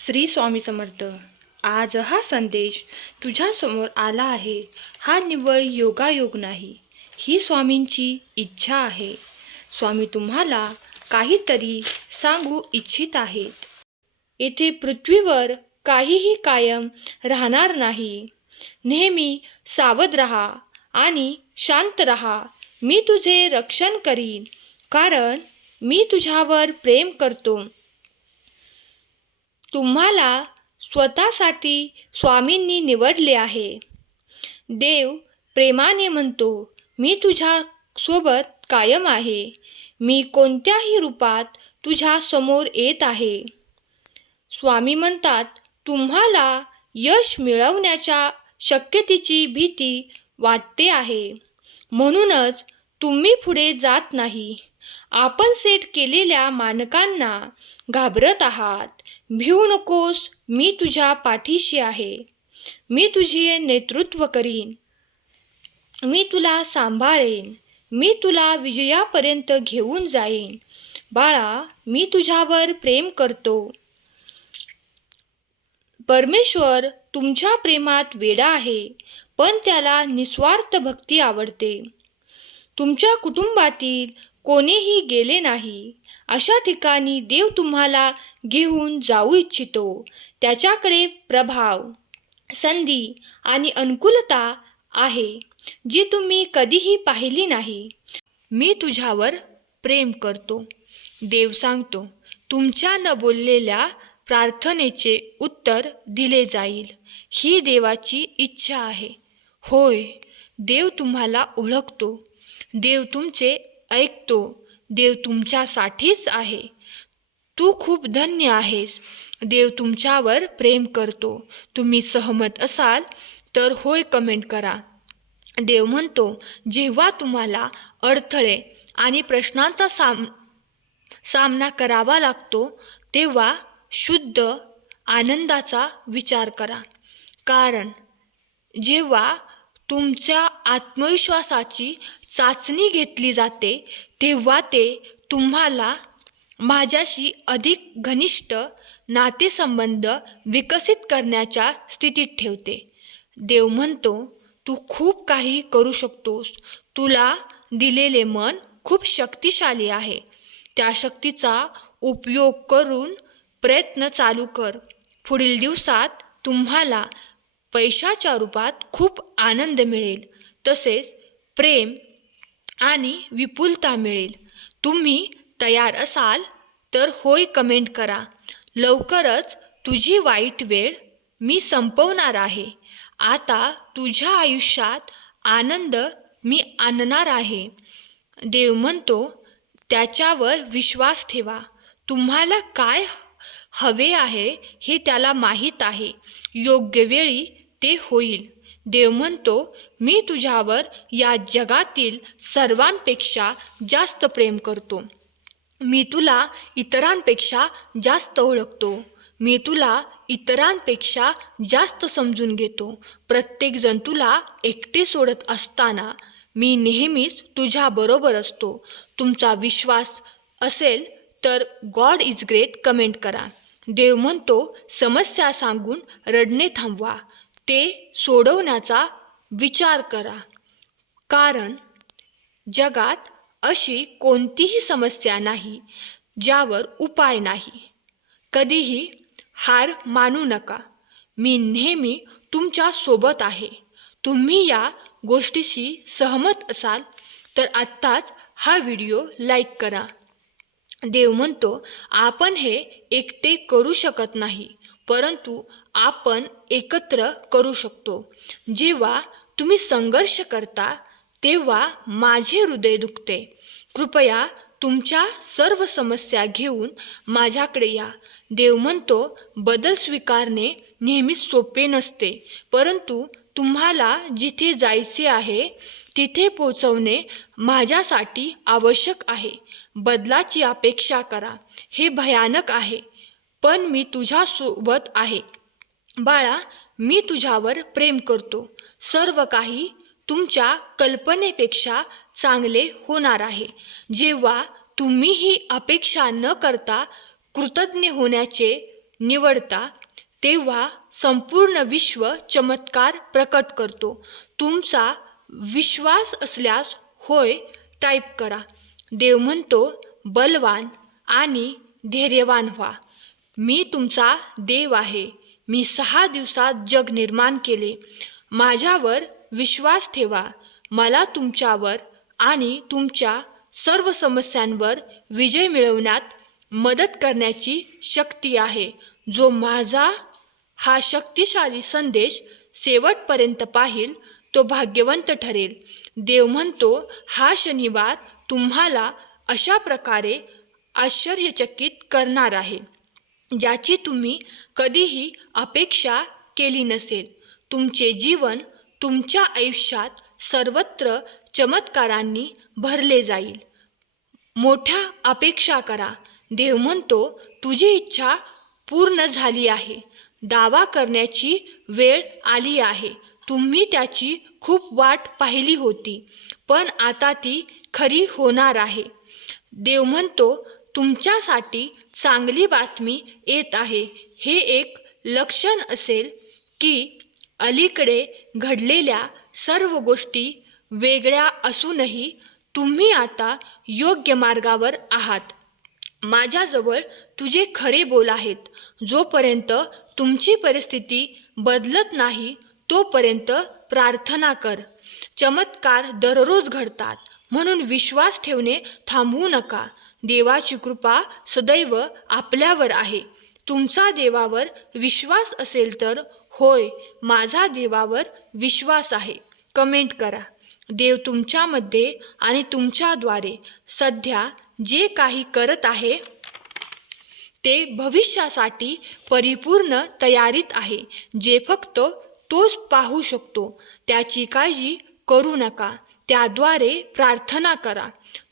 श्री स्वामी समर्थ आज हा संदेश तुझ्यासमोर आला आहे. हा निव्वळ योगायोग नाही ही स्वामींची इच्छा आहे. स्वामी तुम्हाला काहीतरी सांगू इच्छित आहेत. येथे पृथ्वीवर काहीही कायम राहणार नाही. नेहमी सावध रहा आणि शांत रहा. मी तुझे रक्षण करीन कारण मी तुझ्यावर प्रेम करतो. तुम्हाला स्वतःसाठी स्वामींनी निवडले आहे. देव प्रेमाने म्हणतो मी तुझ्या सोबत कायम आहे. मी कोणत्याही रूपात तुझ्या समोर येत आहे. स्वामी म्हणतात तुम्हाला यश मिळवण्याच्या शक्यतेची भीती वाटते आहे. म्हणूनच तुम्ही पुढे जात नाही. आपण सेट केलेल्या मानकांना घाबरत आहात. भिवू नकोस मी तुझ्या पाठीशी आहे. मी तुझे नेतृत्व करीन. मी तुला सांभाळेन. मी तुला विजयापर्यंत घेऊन जाईन. बाळा मी तुझ्यावर प्रेम करतो. परमेश्वर तुमच्या प्रेमात वेडा आहे पण त्याला निस्वार्थ भक्ती आवडते. तुमच्या कुटुंबातील कोणीही गेले नाही. अशा ठिकाणी देव तुम्हाला घेऊन जाऊ इच्छितो. त्याच्याकडे प्रभाव संधी आणि अनुकूलता आहे जी तुम्ही कधीही पाहिली नाही. मी तुझ्यावर प्रेम करतो. देव सांगतो तुमच्या न बोललेल्या प्रार्थनेचे उत्तर दिले जाईल. ही देवाची इच्छा आहे. होय देव तुम्हाला ओळखतो. देव तुमचे ऐकतो देव तुमच्यासाठीच आहे. तू खूप धन्य आहेस. देव तुमच्यावर प्रेम करतो. तुम्ही सहमत असाल तर होय कमेंट करा. देव म्हणतो जेव्हा तुम्हाला अडथळे आणि प्रश्नांचा साम सामना करावा लागतो तेव्हा शुद्ध आनंदाचा विचार करा. कारण जेव्हा तुमच्या आत्मविश्वासाची चाचणी घेतली जाते तेव्हा ते तुम्हाला माझ्याशी अधिक घनिष्ठ नातेसंबंध विकसित करण्याच्या स्थितीत ठेवते. देव म्हणतो तू खूप काही करू शकतोस. तुला दिलेले मन खूप शक्तिशाली आहे. त्या शक्तीचा उपयोग करून प्रयत्न चालू कर. पुढील दिवसात तुम्हाला पैशाच्या रूपात खूप आनंद मिळेल. तसेच प्रेम आणि विपुलता मिळेल. तुम्ही तयार असाल तर होय कमेंट करा. लवकरच तुझी वाईट वेळ मी संपवणार आहे. आता तुझ्या आयुष्यात आनंद मी आणणार आहे. देव म्हणतो त्याच्यावर विश्वास ठेवा. तुम्हाला काय हवे आहे हे त्याला माहीत आहे. योग्य वेळी ते होईल. देव म्हणतो मी तुझ्यावर या जगातील सर्वांपेक्षा जास्त प्रेम करतो. मी तुला इतरांपेक्षा जास्त ओळखतो. मी तुला इतरांपेक्षा जास्त समजून घेतो. प्रत्येकजण तुला एकटे सोडत असताना मी नेहमीच तुझ्याबरोबर असतो. तुमचा विश्वास असेल तर गॉड इज ग्रेट कमेंट करा. देव म्हणतो समस्या सांगून रडणे थांबवा. ते सोडवण्याचा विचार करा. कारण जगात अशी कोणतीही समस्या नाही ज्यावर उपाय नाही. कधीही हार मानू नका. मी नेहमी तुमच्यासोबत आहे. तुम्ही या गोष्टीशी सहमत असाल तर आत्ताच हा व्हिडिओ लाईक करा. देव म्हणतो आपण हे एकटे करू शकत नाही. परंतु आपण एकत्र करू शकतो. जेव्हा तुम्ही संघर्ष करता तेव्हा माझे हृदय दुखते. कृपया तुमच्या सर्व समस्या घेऊन माझ्याकडे या. देव म्हणतो बदल स्वीकारणे नेहमीच सोपे नसते. परंतु तुम्हाला जिथे जायचे आहे तिथे पोचवणे माझ्यासाठी आवश्यक आहे. बदलाची अपेक्षा करा. हे भयानक आहे. पण मी तुझ्यासोबत आहे. बाळा मी तुझ्यावर प्रेम करतो. सर्व काही तुमच्या कल्पनेपेक्षा चांगले होणार आहे. जेव्हा तुम्ही ही अपेक्षा न करता कृतज्ञ होण्याचे निवडता तेव्हा संपूर्ण विश्व चमत्कार प्रकट करतो. तुमचा विश्वास असल्यास होय टाईप करा. देव म्हणतो बलवान आणि धैर्यवान व्हा. मी तुमचा देव आहे. मी सहा दिवसात जग निर्माण केले. माझ्यावर विश्वास ठेवा. मला तुमच्यावर आणि तुमच्या सर्व समस्यांवर विजय मिळवण्यात मदत करण्याची शक्ती आहे. जो माझा हा शक्तिशाली संदेश शेवटपर्यंत पाहिल तो भाग्यवंत ठरेल. देव म्हणतो हा शनिवार तुम्हाला अशा प्रकारे आश्चर्यचकित करणार आहे. ज्याची तुम्ही कधीही अपेक्षा केली नसेल. तुमचे जीवन तुमच्या आयुष्यात सर्वत्र चमत्कारांनी भरले जाईल. मोठ्या अपेक्षा करा. देव म्हणतो तुझी इच्छा पूर्ण झाली आहे. दावा करण्याची वेळ आली आहे. तुम्ही त्याची खूप वाट पाहिली होती पण आता ती खरी होणार आहे. देव म्हणतो तुमच्यासाठी चांगली बातमी येत आहे. हे एक लक्षण असेल की अलीकडे घडलेल्या सर्व गोष्टी वेगळ्या असूनही तुम्ही आता योग्य मार्गावर आहात. माझ्याजवळ तुझे खरे बोल आहेत. जोपर्यंत तुमची परिस्थिती बदलत नाही तोपर्यंत प्रार्थना कर. चमत्कार दररोज घडतात. म्हणून विश्वास ठेवणे थांबवू नका. देवाची कृपा सदैव आपल्यावर आहे. तुमचा देवावर विश्वास असेल तर होय माझा देवावर विश्वास आहे. कमेंट करा. देव तुमच्यामध्ये आणि तुमच्याद्वारे सध्या जे काही करत आहे ते भविष्यासाठी परिपूर्ण तयारीत आहे. जे फक्त तोच पाहू शकतो त्याची काळजी करू नका त्याद्वारे प्रार्थना करा.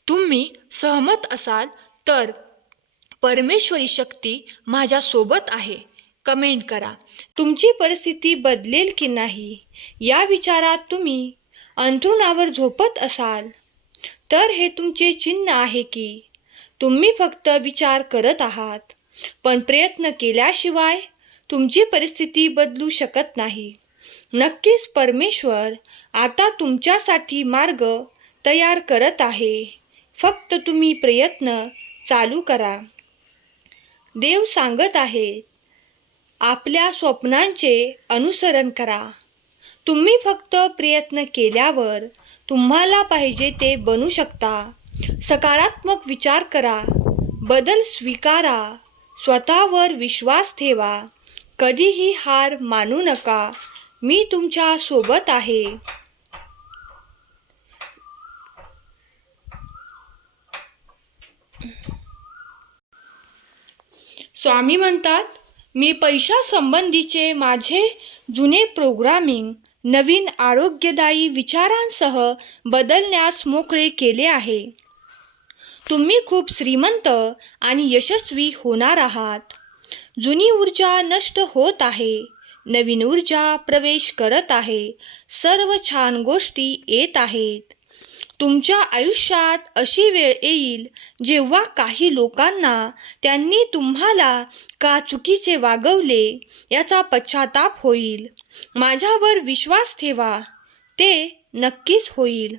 तुम्ही सहमत असाल तर परमेश्वरी शक्ती माझ्यासोबत आहे. कमेंट करा. तुमची परिस्थिती बदलेल की नाही? या विचारात तुम्ही अंथरुणावर झोपत असाल. तर हे तुमचे चिन्ह आहे की तुम्ही फक्त विचार करत आहात पण प्रयत्न केल्याशिवाय तुमची परिस्थिती बदलू शकत नाही. नक्कीच परमेश्वर आता तुमच्यासाठी मार्ग तयार करत आहे. फक्त तुम्ही प्रयत्न चालू करा. देव सांगत आहे आपल्या स्वप्नांचे अनुसरण करा. तुम्ही फक्त प्रयत्न केल्यावर तुम्हाला पाहिजे ते बनू शकता. सकारात्मक विचार करा बदल स्वीकारा स्वतःवर विश्वास ठेवा. कधीही हार मानू नका. मी तुमच्यासोबत आहे. स्वामी म्हणतात मी पैशासंबंधीचे माझे जुने प्रोग्रामिंग नवीन आरोग्यदायी विचारांसह बदलण्यास मोकळे केले आहे. तुम्ही खूप श्रीमंत आणि यशस्वी होणार आहात. जुनी ऊर्जा नष्ट होत आहे. नवीन ऊर्जा प्रवेश करत आहे. सर्व छान गोष्टी येत आहेत. तुमच्या आयुष्यात अशी वेळ येईल जेव्हा काही लोकांना त्यांनी तुम्हाला का चुकीचे वागवले याचा पश्चाताप होईल. माझ्यावर विश्वास ठेवा. ते नक्कीच होईल.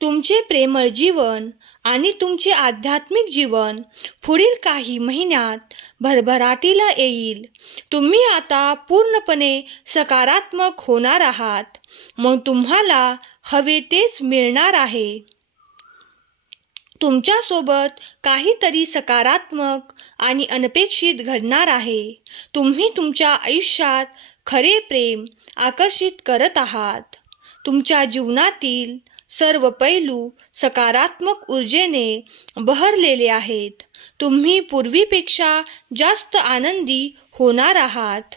तुमचे प्रेमळ जीवन आणि तुमचे आध्यात्मिक जीवन पुढील काही महिन्यात भरभराटीला येईल. तुम्ही आता पूर्णपणे सकारात्मक होणार आहात. मग तुम्हाला हवे तेच मिळणार आहे. तुमच्यासोबत काहीतरी सकारात्मक आणि अनपेक्षित घडणार आहे. तुम्ही तुमच्या आयुष्यात खरे प्रेम आकर्षित करत आहात. तुमच्या जीवनातील सर्व पैलू सकारात्मक ऊर्जेने बहरलेले आहेत. तुम्ही पूर्वीपेक्षा जास्त आनंदी होणार आहात.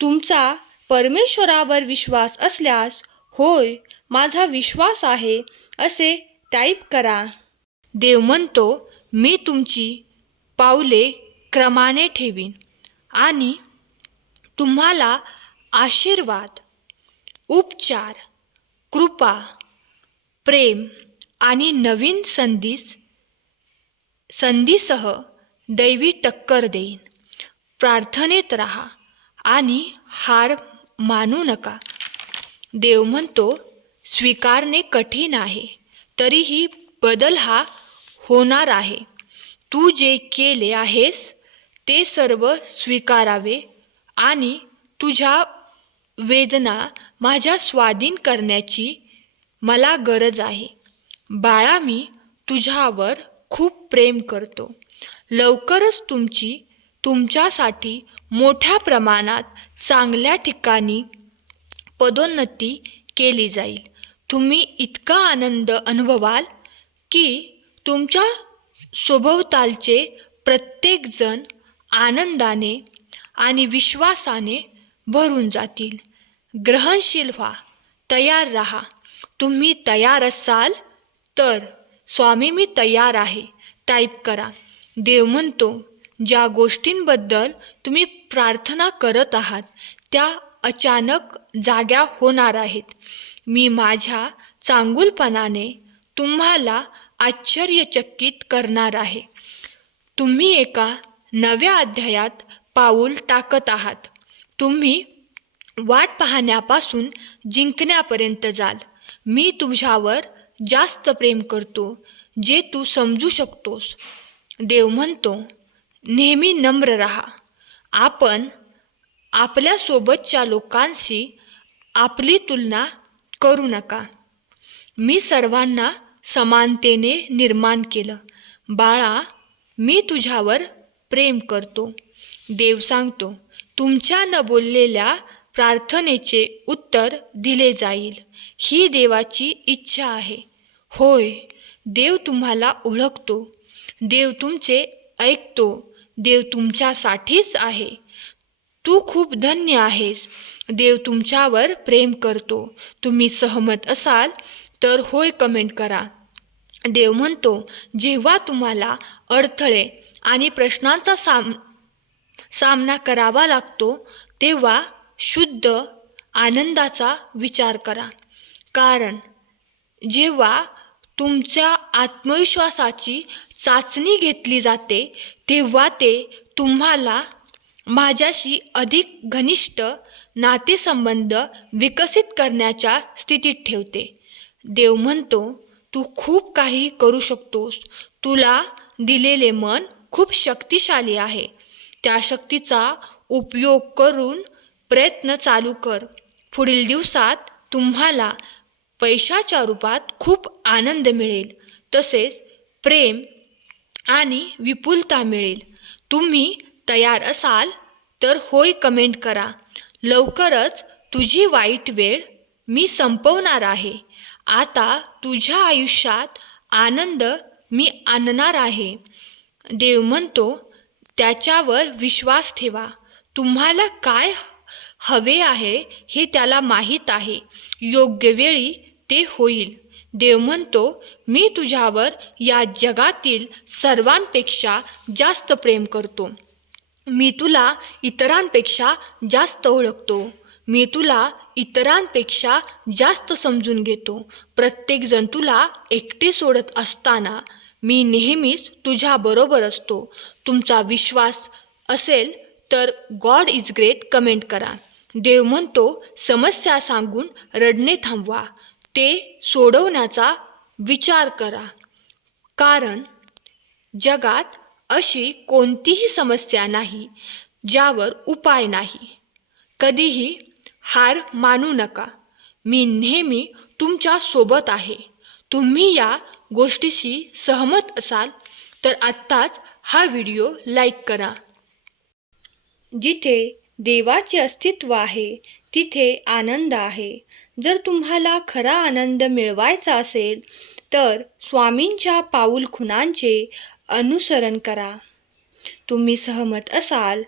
तुमचा परमेश्वरावर विश्वास असल्यास होय माझा विश्वास आहे असे टाईप करा. देव म्हणतो मी तुमची पावले क्रमाने ठेवीन आणि तुम्हाला आशीर्वाद उपचार कृपा प्रेम आणि नवीन संधीस संधीसह दैवी टक्कर देईन. प्रार्थनेत राहा आणि हार मानू नका. देव म्हणतो स्वीकारणे कठीण आहे तरीही बदल हा होणार आहे. तू जे केले आहेस ते सर्व स्वीकारावे आणि तुझ्या वेदना माझ्या स्वाधीन करण्याची मला गरज आहे. बाळा मी तुझ्यावर खूप प्रेम करतो. लवकरच तुमची तुमच्यासाठी मोठ्या प्रमाणात चांगल्या ठिकाणी पदोन्नती केली जाईल. तुम्ही इतका आनंद अनुभवाल की तुमच्या सभोवतालचे प्रत्येकजण आनंदाने आणि विश्वासाने भरून जातील. ग्रहणशील व्हा तयार रहा. तुम्ही तयार असाल तर स्वामी मी तयार आहे. टाईप करा. देव म्हणतो ज्या गोष्टींबद्दल तुम्ही प्रार्थना करत आहात त्या अचानक जाग्या होणार आहेत. मी माझ्या चांगुलपणाने तुम्हाला आश्चर्यचकित करणार आहे. तुम्ही एका नव्या अध्यायात पाऊल टाकत आहात. तुम्ही वाट पाहण्यापासून जिंकण्यापर्यंत जाल. मी तुझ्यावर जास्त प्रेम करतो जे तू समजू शकतोस. देव म्हणतो नेहमी नम्र राहा. आपण आपल्यासोबतच्या लोकांशी आपली तुलना करू नका. मी सर्वांना समानतेने निर्माण केलं. बाळा मी तुझ्यावर प्रेम करतो. देव सांगतो तुमच्या न बोललेल्या प्रार्थनेचे उत्तर दिले जाईल. ही देवाची इच्छा आहे. होय देव तुम्हाला ओळखतो. देव तुमचे ऐकतो. देव तुमच्यासाठीच आहे. तू खूप धन्य आहेस. देव तुमच्यावर प्रेम करतो. तुम्ही सहमत असाल तर होय कमेंट करा. देव म्हणतो जेव्हा तुम्हाला अडथळे आणि प्रश्नांचा साम सामना करावा लागतो तेव्हा शुद्ध आनंदाचा विचार करा. कारण जेव्हा तुमच्या आत्मविश्वासाची चाचणी घेतली जाते तेव्हा ते तुम्हाला माझ्याशी अधिक घनिष्ठ नातेसंबंध विकसित करण्याच्या स्थितीत ठेवते. देव म्हणतो तू खूप काही करू शकतोस. तुला दिलेले मन खूप शक्तिशाली आहे. त्या शक्तीचा उपयोग करून प्रयत्न चालू कर. पुढील दिवसात तुम्हाला पैशाच्या रूपात खूप आनंद मिळेल. तसेच प्रेम आणि विपुलता मिळेल. तुम्ही तयार असाल तर होय कमेंट करा. लवकरच तुझी वाईट वेळ मी संपवणार आहे. आता तुझ्या आयुष्यात आनंद मी आणणार आहे. देव म्हणतो त्याच्यावर विश्वास ठेवा. तुम्हाला काय हवे आहे हे त्याला माहीत आहे. योग्य वेळी ते होईल. देव म्हणतो मी तुझ्यावर या जगातील सर्वांपेक्षा जास्त प्रेम करतो. मी तुला इतरांपेक्षा जास्त ओळखतो. मी तुला इतरांपेक्षा जास्त समजून घेतो. प्रत्येकजण तुला एकटे सोडत असताना मी नेहमीच तुझ्याबरोबर असतो. तुमचा विश्वास असेल तर गॉड इज ग्रेट कमेंट करा. देव म्हणतो समस्या सांगून रडणे थांबवा. ते सोडवण्याचा विचार करा. कारण जगात अशी कोणतीही समस्या नाही ज्यावर उपाय नाही. कधीही हार मानू नका. मी नेहमी तुमच्यासोबत आहे. तुम्ही या गोष्टीशी सहमत असाल तर आत्ताच हा व्हिडिओ लाईक करा. जिथे देवाचे अस्तित्व आहे तिथे आनंद आहे. जर तुम्हाला खरा आनंद मिळवायचा असेल तर स्वामींच्या पाऊलखुणांचे अनुसरण करा. तुम्ही सहमत असाल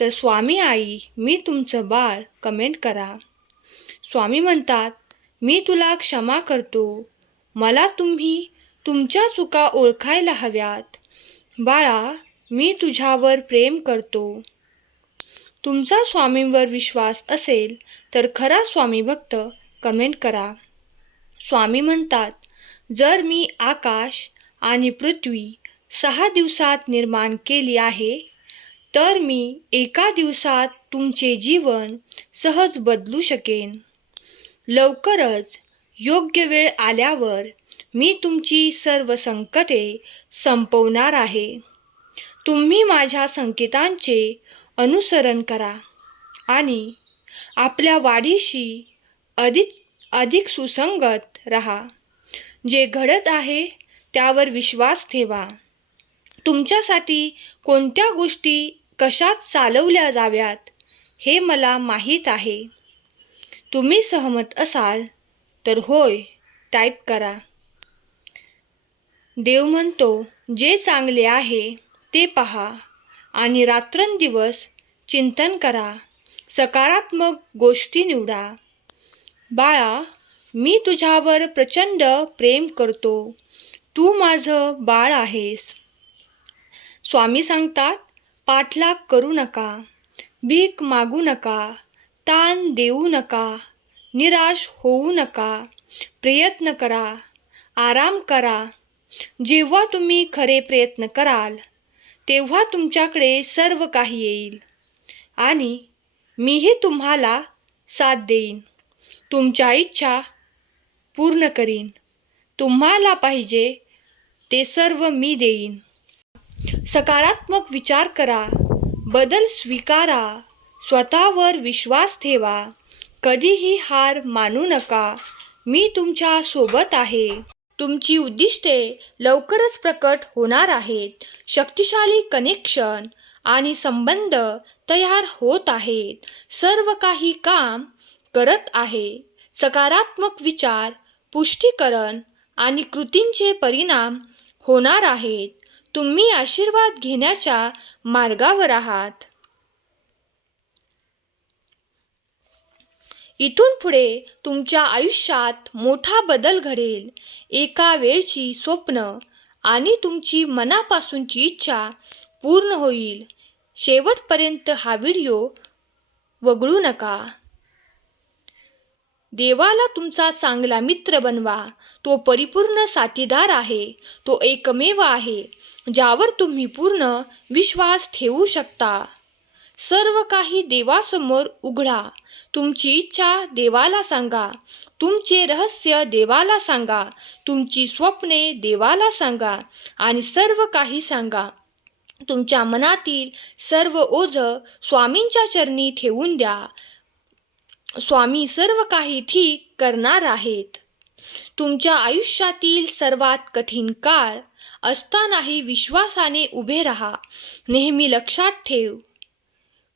तर स्वामी आई मी तुमचं बाळ कमेंट करा. स्वामी म्हणतात मी तुला क्षमा करतो. मला तुम्ही तुमच्या चुका ओळखायला हव्यात. बाळा मी तुझ्यावर प्रेम करतो. तुमचा स्वामींवर विश्वास असेल तर खरा स्वामी भक्त कमेंट करा. स्वामी म्हणतात जर मी आकाश आणि पृथ्वी सहा दिवसात निर्माण केली आहे तर मी एका दिवसात तुमचे जीवन सहज बदलू शकेन. लवकरच योग्य वेळ आल्यावर मी तुमची सर्व संकटे संपवणार आहे. तुम्ही माझ्या संकेतांचे अनुसरण करा आणि आपल्या वाढीशी अधिक अधिक सुसंगत राहा. जे घडत आहे त्यावर विश्वास ठेवा. तुमच्यासाठी कोणत्या गोष्टी कशात चालवल्या जाव्यात हे मला माहीत आहे. तुम्ही सहमत असाल तर होय टाईप करा. देव म्हणतो जे चांगले आहे ते पहा. आणि रात्रंदिवस चिंतन करा सकारात्मक गोष्टी निवडा. बाळा मी तुझ्यावर प्रचंड प्रेम करतो. तू माझं बाळ आहेस. स्वामी सांगतात पाठलाग करू नका भीक मागू नका ताण देऊ नका निराश होऊ नका प्रयत्न करा आराम करा. जेव्हा तुम्ही खरे प्रयत्न कराल तेव्हा तुमच्याकडे सर्व काही येईल. आणि मीही तुम्हाला साथ देईन. तुमच्या इच्छा पूर्ण करीन. तुम्हाला पाहिजे ते सर्व मी देईन. सकारात्मक विचार करा. बदल स्वीकारा. स्वतःवर विश्वास ठेवा. कधीही हार मानू नका. मी तुमच्यासोबत आहे. तुमची उद्दिष्टे लवकरच प्रकट होणार आहेत. शक्तिशाली कनेक्शन आणि संबंध तयार होत आहेत. सर्व काही काम करत आहे. सकारात्मक विचार पुष्टीकरण आणि कृतींचे परिणाम होणार आहेत. तुम्ही आशीर्वाद घेण्याच्या मार्गावर आहात. इथून पुढे तुमच्या आयुष्यात मोठा बदल घडेल. एका वेळची स्वप्न आणि तुमची मनापासूनची इच्छा पूर्ण होईल. शेवटपर्यंत हा व्हिडिओ वगळू नका. देवाला तुमचा चांगला मित्र बनवा. तो परिपूर्ण साथीदार आहे. तो एकमेव आहे ज्यावर तुम्ही पूर्ण विश्वास ठेवू शकता. सर्व काही देवासमोर उघडा. तुमची इच्छा देवाला सांगा. तुमचे रहस्य देवाला सांगा. तुमची स्वप्ने देवाला सांगा. आणि सर्व काही सांगा. तुमच्या मनातील सर्व ओझ स्वामींच्या चरणी ठेवून द्या. स्वामी सर्व काही ठीक करणार आहेत. तुमच्या आयुष्यातील सर्वात कठीण काळ असतानाही विश्वासाने उभे राहा. नेहमी लक्षात ठेव.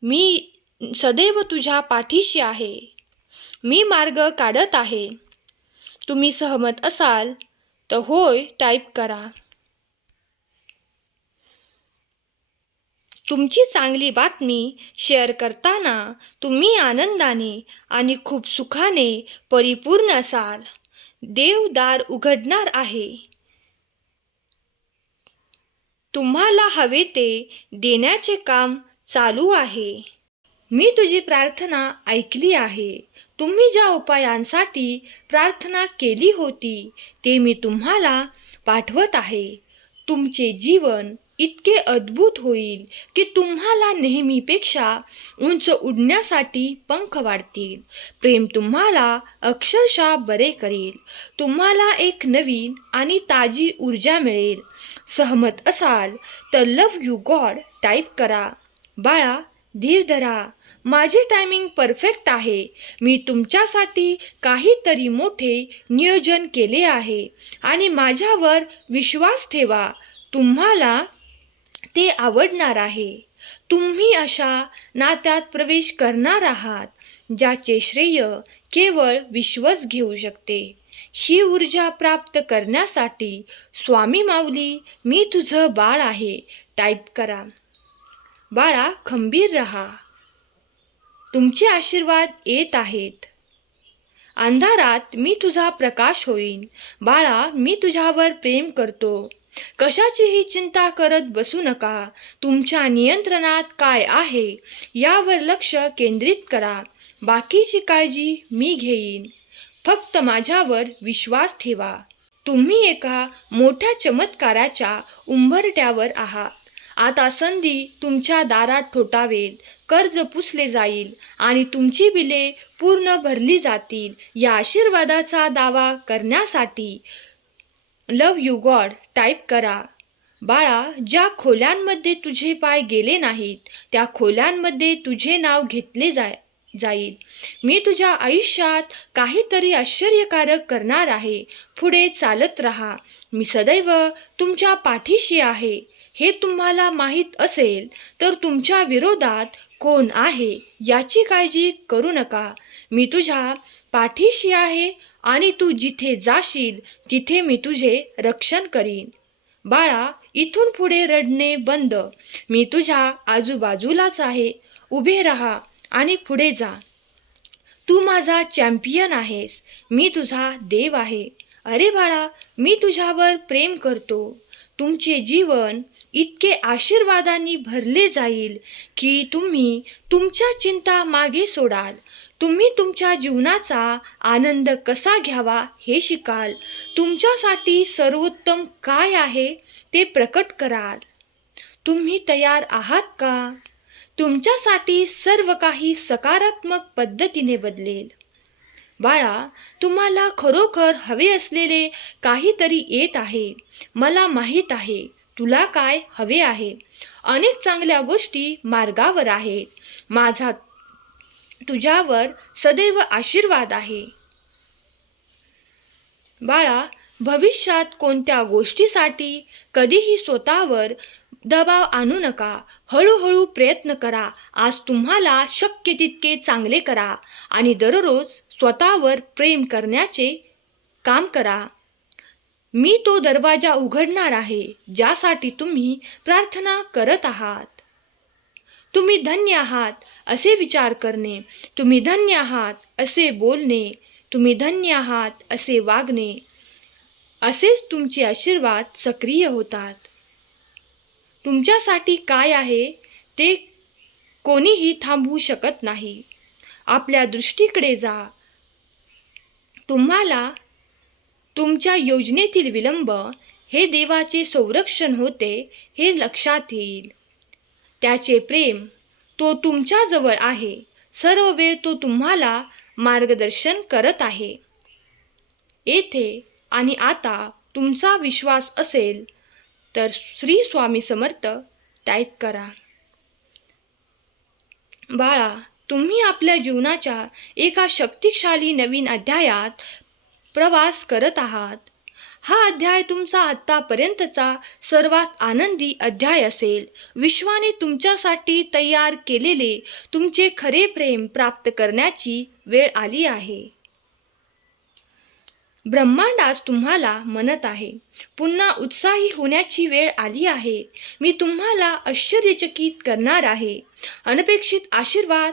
मी सदैव तुझ्या पाठीशी आहे. मी मार्ग काढत आहे. तुम्ही सहमत असाल तर होय टाईप करा. तुमची चांगली बातमी शेअर करताना तुम्ही आनंदाने आणि खूप सुखाने परिपूर्ण असाल. देव दार उघडणार आहे. तुम्हाला हवे ते देण्याचे काम चालू आहे. मी तुझी प्रार्थना ऐकली आहे. तुम्ही ज्या उपायांसाठी प्रार्थना केली होती ते मी तुम्हाला पाठवत आहे. तुमचे जीवन इतके अद्भुत होईल की तुम्हाला नेहमीपेक्षा उंच उडण्यासाठी पंख वाढतील. प्रेम तुम्हाला अक्षरशः बरे करेल. तुम्हाला एक नवीन आणि ताजी ऊर्जा मिळेल. सहमत असाल तर लव यू गॉड टाईप करा. बाळा धीर धरा. माझी टायमिंग परफेक्ट आहे. मी तुमच्यासाठी काहीतरी मोठे नियोजन केले आहे. आणि माझ्यावर विश्वास ठेवा. तुम्हाला ते आवडणार आहे. तुम्ही अशा नात्यात प्रवेश करणार आहात ज्याचे श्रेय केवळ विश्वच घेऊ शकते. ही ऊर्जा प्राप्त करण्यासाठी स्वामी माऊली मी तुझं बाळ आहे. टाईप करा. बाळा खंबीर रहा. तुमचे आशीर्वाद येत आहेत. अंधारात मी तुझा प्रकाश होईन. बाळा मी तुझ्यावर प्रेम करतो. कशाचीही चिंता करत बसू नका. तुमच्या नियंत्रणात काय आहे यावर लक्ष केंद्रित करा. बाकीची काळजी मी घेईन. फक्त माझ्यावर विश्वास ठेवा. तुम्ही एका मोठ्या चमत्काराच्या उंबरट्यावर आहात. आता संधी तुमच्या दारात ठोठावेल कर्ज पुसले जाईल आणि तुमची बिले पूर्ण भरली जातील. या आशीर्वादाचा दावा करण्यासाठी लव यू गॉड टाईप करा. बाळा ज्या खोल्यांमध्ये तुझे पाय गेले नाहीत त्या खोल्यांमध्ये तुझे नाव घेतले जाय जाईल. मी तुझ्या आयुष्यात काहीतरी आश्चर्यकारक करणार आहे. पुढे चालत राहा. मी सदैव तुमच्या पाठीशी आहे. हे तुम्हाला माहीत असेल तर तुमच्या विरोधात कोण आहे याची काळजी करू नका. मी तुझ्या पाठीशी आहे आणि तू जिथे जाशील तिथे मी तुझे रक्षण करीन. बाळा इथून पुढे रडणे बंद. मी तुझ्या आजूबाजूलाच आहे. उभे राहा आणि पुढे जा. तू माझा चॅम्पियन आहेस. मी तुझा देव आहे. अरे बाळा मी तुझ्यावर प्रेम करतो. तुमचे जीवन इतके आशीर्वादांनी भरले जाईल की तुम्ही तुमच्या चिंता मागे सोडाल. तुम्ही तुमच्या जीवनाचा आनंद कसा घ्यावा हे शिकाल. तुमच्यासाठी सर्वोत्तम काय आहे ते प्रकट कराल. तुम्ही तयार आहात का? तुमच्यासाठी सर्व काही सकारात्मक पद्धतीने बदलेल. बाळा तुम्हाला खरोखर हवे असलेले काहीतरी येत आहे. मला माहीत आहे. तुला काय हवे आहे? अनेक चांगल्या गोष्टी मार्गावर आहेत. माझा तुझ्यावर सदैव आशीर्वाद आहे. बाळा भविष्यात कोणत्या गोष्टीसाठी कधीही स्वतःवर दबाव आणू नका. हळूहळू प्रयत्न करा. आज तुम्हाला शक्य तितके चांगले करा. आणि दररोज स्वतःवर प्रेम करण्याचे काम करा. मी तो दरवाजा उघडणार आहे ज्यासाठी तुम्ही प्रार्थना करत आहात. तुम्ही धन्य आहात असे विचार करणे. तुम्ही धन्य आहात असे बोलणे. तुम्ही धन्य आहात असे वागणे. असेच तुमचे आशीर्वाद सक्रिय होतात. तुमच्यासाठी काय आहे ते कोणीही थांबवू शकत नाही. आपल्या दृष्टीकडे जा तुम्हाला तुमच्या योजनेतील विलंब हे देवाचे संरक्षण होते हे लक्षात येईल. त्याचे प्रेम तो तुमच्याजवळ आहे. सर्व वेळ तो तुम्हाला मार्गदर्शन करत आहे. येथे आणि आता तुमचा विश्वास असेल तर श्री स्वामी समर्थ टाईप करा. बाळा तुम्ही आपल्या जीवनाच्या एका शक्तिशाली नवीन अध्यायात प्रवास करत आहात. हा अध्याय तुमचा आत्तापर्यंतचा सर्वात आनंदी अध्याय असेल. विश्वाने तुमच्यासाठी तयार केलेले तुमचे खरे प्रेम प्राप्त करण्याची वेळ आली आहे. ब्रह्मांड आज तुम्हाला म्हणत आहे. पुन्हा उत्साही होण्याची वेळ आली आहे. मी तुम्हाला आश्चर्यचकित करणार आहे. अनपेक्षित आशीर्वाद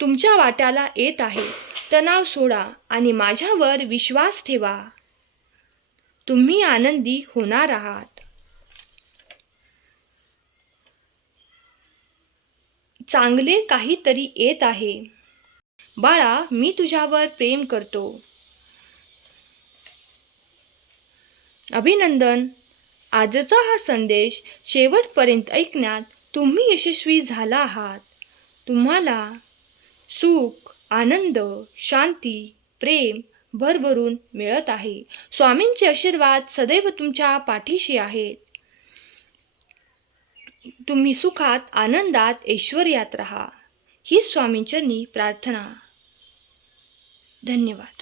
तुमच्या वाट्याला येत आहे. तणाव सोडा आणि माझ्यावर विश्वास ठेवा. तुम्ही आनंदी होणार आहात. चांगले काहीतरी येत आहे. बाळा मी तुझ्यावर प्रेम करतो. अभिनंदन. आजचा हा संदेश शेवटपर्यंत ऐकण्यात तुम्ही यशस्वी झाला आहात. तुम्हाला सुख आनंद शांती प्रेम भरभरून मिळत आहे. स्वामींचे आशीर्वाद सदैव तुमच्या पाठीशी आहेत. तुम्ही सुखात आनंदात ऐश्वर्यात राहा. ही स्वामींचरणी प्रार्थना. धन्यवाद.